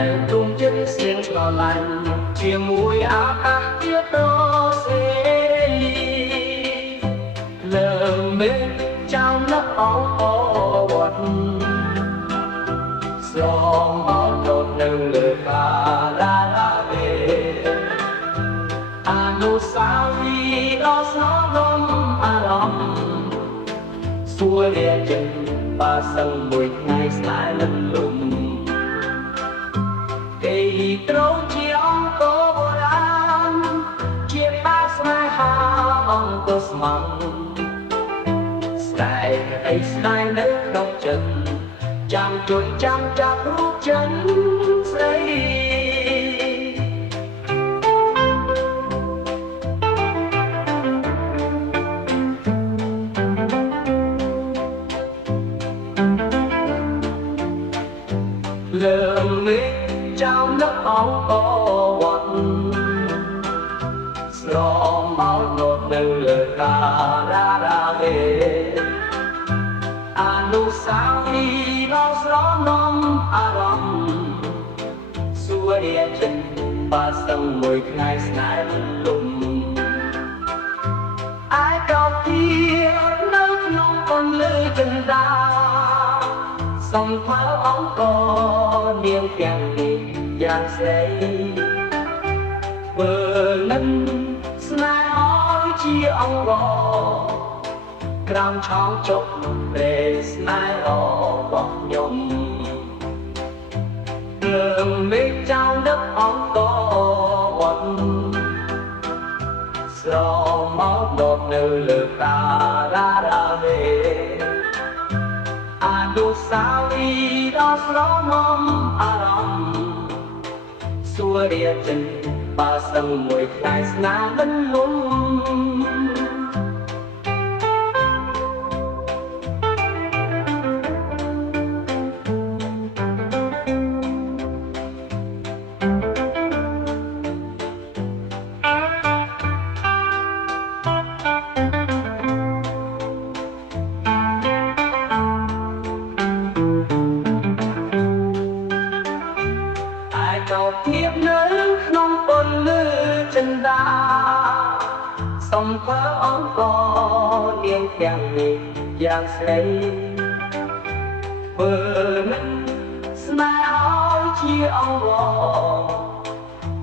ដែលទុំចិត្តស្ទៀងស្រឡាញ់ជាមួយអាកាសធាតុដ៏សេរីលើមេឃចៅនៅអងអវត្តស្រងអត់ទៅនៅលើកាឡាឡាវេអនុស្សាវរីយ៍ដ៏ស្នើលំអារម្មណ៍សួររាចិនបើសឹងមួយថ្ងៃស្នេហ៍លំលំគេត្រូវជាអង្គបុរាណជាបាស្នេហាអង្គស្មងស្ដែងអីស្ដែងនៅក្នុងចិត្តចាំជួយចាំចាប់រូបចិនស្រីលើមេឃចៅនៅអងអវត្តស្រងមកនោះនៅលើកាឡាឡាវេអនុស្សាវរីយ៍ដ៏ស្រណំអារម្មណ៍សួររាចិនបើសឹងមួយថ្ងៃស្នេហ៍លំអាចក៏ពីនៅក្នុងពន្លឺចិន្តាសំផើអង្គនាងទាំងនេះយ៉ាងស្រីធ្វើនឹងស្នេហ៍ឲ្យជាអង្គក្រោមឆោងជប់ពេលស្នេហ៍របស់ខ្ញុំលើមេឃចៅដឹកអង្គវត្តស្រមកដកនៅលើកាឡាឡាវេអនុស្សាវរីយ៍ដ៏ស្រណំអារម្មណ៍សួររាចិនបើសឹងមួយថ្ងៃស្នេហ៍មិនលំចូលភាពនៅក្នុងពន្លឺចិន្តាសំផើអង្គនាងទាំងនេះយ៉ាងស្រីធ្វើនឹងស្នេហ៍ឲ្យជាអង្គ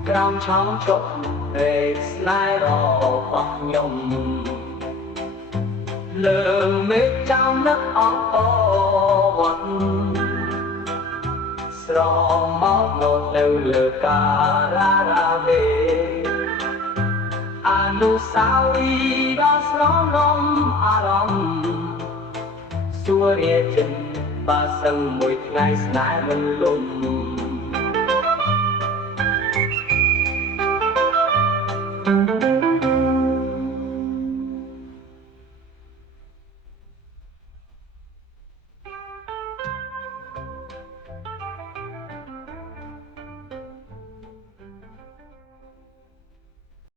ក្រោមឆោងជប់ពេលស្នេហ៍របស់ខ្ញុំលើមេឃចៅនឹកអង្គវត្តស្រមកនោះនៅលើកាឡាឡាវេអនុស្សាវរីយ៍ដ៏ស្រណំអារម្មណ៍សួររាចិនបើសឹងមួយថ្ងៃស្នេហ៍មិនលំ